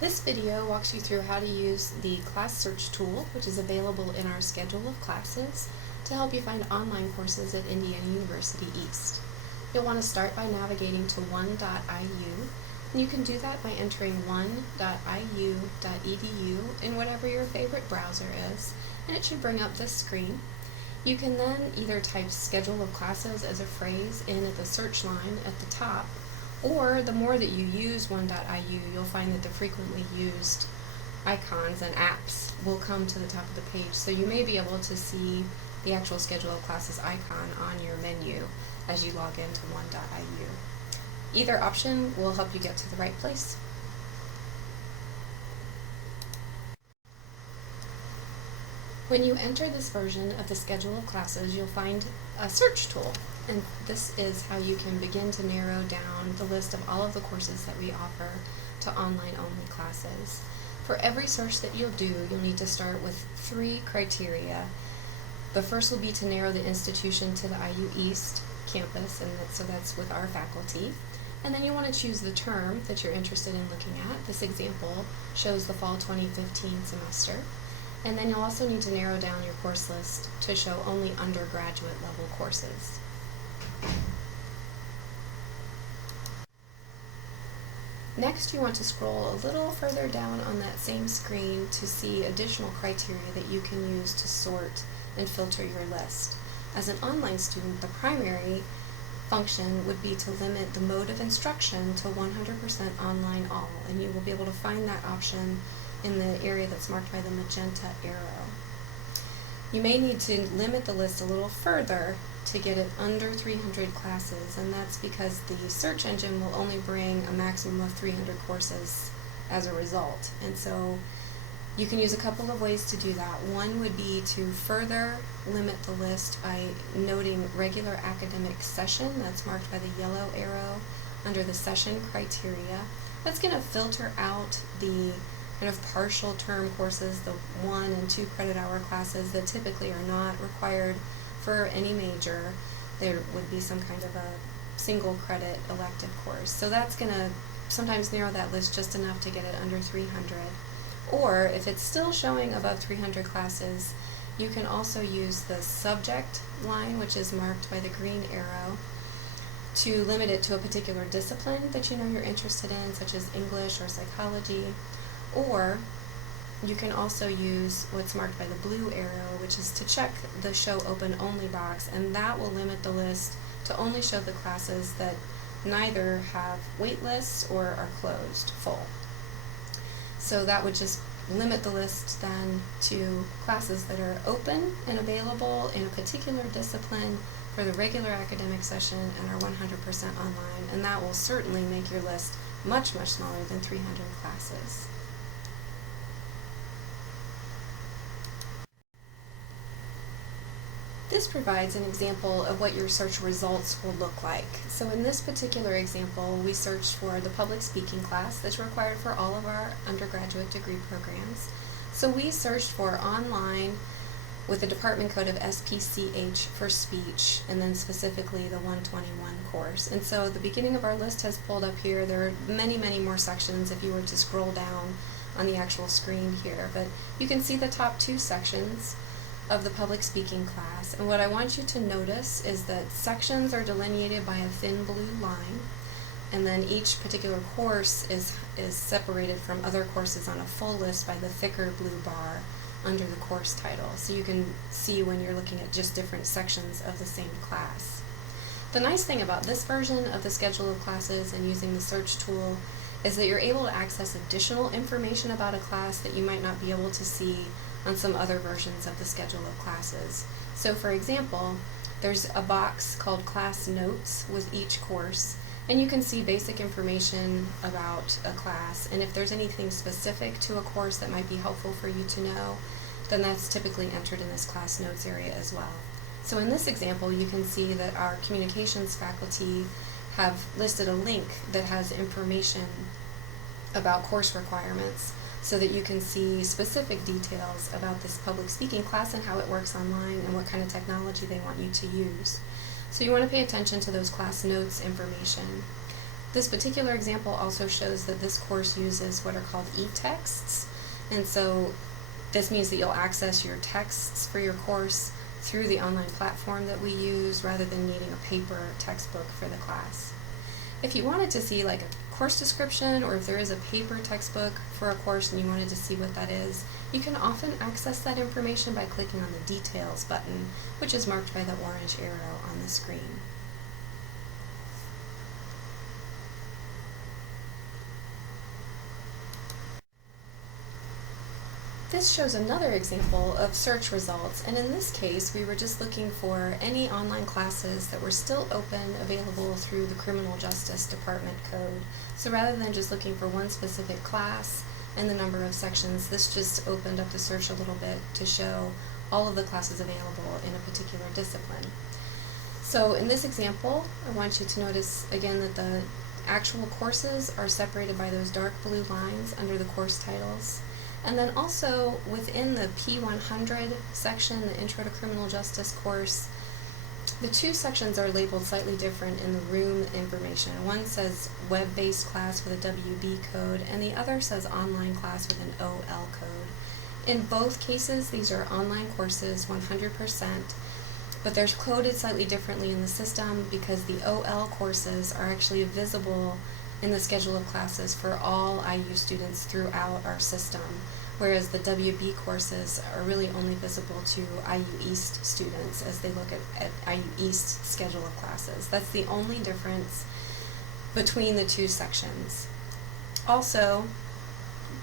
This video walks you through how to use the class search tool, which is available in our schedule of classes, to help you find online courses at Indiana University East. You'll want to start by navigating to one.iu, and you can do that by entering one.iu.edu in whatever your favorite browser is, and it should bring up this screen. You can then either type schedule of classes as a phrase in at the search line at the top, or the more that you use one.iu, you'll find that the frequently used icons and apps will come to the top of the page. So you may be able to see the actual schedule of classes icon on your menu as you log into one.iu. Either option will help you get to the right place. When you enter this version of the schedule of classes, you'll find a search tool, and this is how you can begin to narrow down the list of all of the courses that we offer to online-only classes. For every search that you'll do, you'll need to start with 3 criteria. The first will be to narrow the institution to the IU East campus, and so that's with our faculty. And then you want to choose the term that you're interested in looking at. This example shows the fall 2015 semester. And then you'll also need to narrow down your course list to show only undergraduate level courses. Next, you want to scroll a little further down on that same screen to see additional criteria that you can use to sort and filter your list. As an online student, the primary function would be to limit the mode of instruction to 100% online all, and you will be able to find that option in the area that's marked by the magenta arrow. You may need to limit the list a little further to get it under 300 classes, and that's because the search engine will only bring a maximum of 300 courses as a result. And so you can use a couple of ways to do that. One would be to further limit the list by noting regular academic session, that's marked by the yellow arrow under the session criteria. That's going to filter out the kind of partial term courses, the 1 and 2 credit hour classes that typically are not required for any major. There would be some kind of a single credit elective course. So that's going to sometimes narrow that list just enough to get it under 300. Or if it's still showing above 300 classes, you can also use the subject line, which is marked by the green arrow, to limit it to a particular discipline that you know you're interested in, such as English or psychology. Or you can also use what's marked by the blue arrow, which is to check the show open only box, and that will limit the list to only show the classes that neither have wait lists or are closed full. So that would just limit the list then to classes that are open and available in a particular discipline for the regular academic session and are 100% online, and that will certainly make your list much, much smaller than 300 classes. This provides an example of what your search results will look like. So in this particular example, we searched for the public speaking class that's required for all of our undergraduate degree programs. So we searched for online with the department code of SPCH for speech, and then specifically the 121 course. And so the beginning of our list has pulled up here. There are many, many more sections if you were to scroll down on the actual screen here, but you can see the top 2 sections of the public speaking class. And what I want you to notice is that sections are delineated by a thin blue line, and then each particular course is separated from other courses on a full list by the thicker blue bar under the course title. So you can see when you're looking at just different sections of the same class. The nice thing about this version of the schedule of classes and using the search tool is that you're able to access additional information about a class that you might not be able to see on some other versions of the schedule of classes. So for example, there's a box called Class Notes with each course, and you can see basic information about a class, and if there's anything specific to a course that might be helpful for you to know, then that's typically entered in this Class Notes area as well. So in this example, you can see that our communications faculty have listed a link that has information about course requirements, so that you can see specific details about this public speaking class and how it works online and what kind of technology they want you to use. So you want to pay attention to those class notes information. This particular example also shows that this course uses what are called e-texts, and so this means that you'll access your texts for your course through the online platform that we use rather than needing a paper textbook for the class. If you wanted to see like a course description, or if there is a paper textbook for a course and you wanted to see what that is, you can often access that information by clicking on the Details button, which is marked by the orange arrow on the screen. This shows another example of search results, and in this case we were just looking for any online classes that were still open, available through the Criminal Justice Department code. So rather than just looking for one specific class and the number of sections, this just opened up the search a little bit to show all of the classes available in a particular discipline. So in this example, I want you to notice again that the actual courses are separated by those dark blue lines under the course titles. And then also within the P100 section, the Intro to Criminal Justice course, the two sections are labeled slightly different in the room information. One says web-based class with a WB code, and the other says online class with an OL code. In both cases, these are online courses, 100%, but they're coded slightly differently in the system because the OL courses are actually visible in the schedule of classes for all IU students throughout our system, whereas the WB courses are really only visible to IU East students as they look at IU East schedule of classes. That's the only difference between the two sections. Also,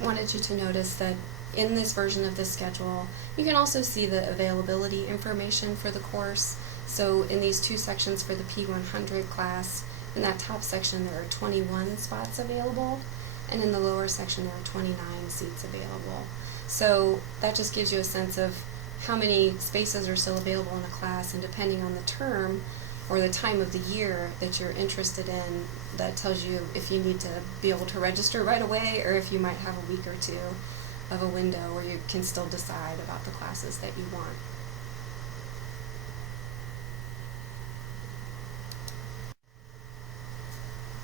wanted you to notice that in this version of this schedule, you can also see the availability information for the course. So in these two sections for the P100 class, in that top section there are 21 spots available, and in the lower section there are 29 seats available. So that just gives you a sense of how many spaces are still available in the class, and depending on the term or the time of the year that you're interested in, that tells you if you need to be able to register right away or if you might have a week or two of a window where you can still decide about the classes that you want.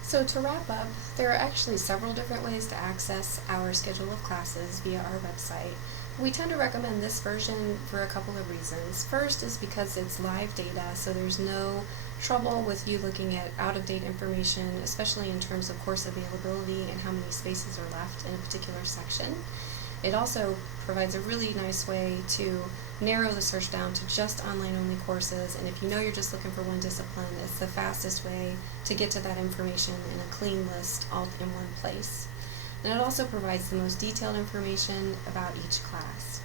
So to wrap up, there are actually several different ways to access our schedule of classes via our website. We tend to recommend this version for a couple of reasons. First is because it's live data, so there's no trouble with you looking at out-of-date information, especially in terms of course availability and how many spaces are left in a particular section. It also provides a really nice way to narrow the search down to just online-only courses, and if you know you're just looking for one discipline, it's the fastest way to get to that information in a clean list all in one place. And it also provides the most detailed information about each class.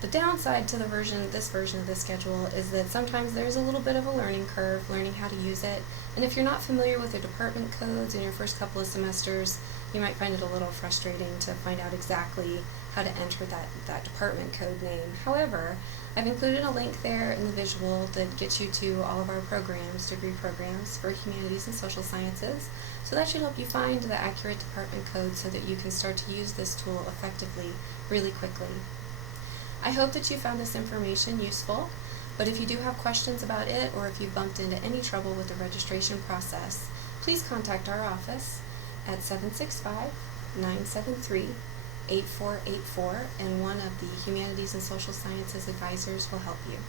The downside to this version of the schedule is that sometimes there's a little bit of a learning curve, learning how to use it, and if you're not familiar with the department codes in your first couple of semesters, you might find it a little frustrating to find out exactly how to enter that department code name. However, I've included a link there in the visual that gets you to all of our programs, degree programs for humanities and social sciences, so that should help you find the accurate department code so that you can start to use this tool effectively really quickly. I hope that you found this information useful, but if you do have questions about it or if you've bumped into any trouble with the registration process, please contact our office at 765-973-8484, and one of the Humanities and Social Sciences advisors will help you.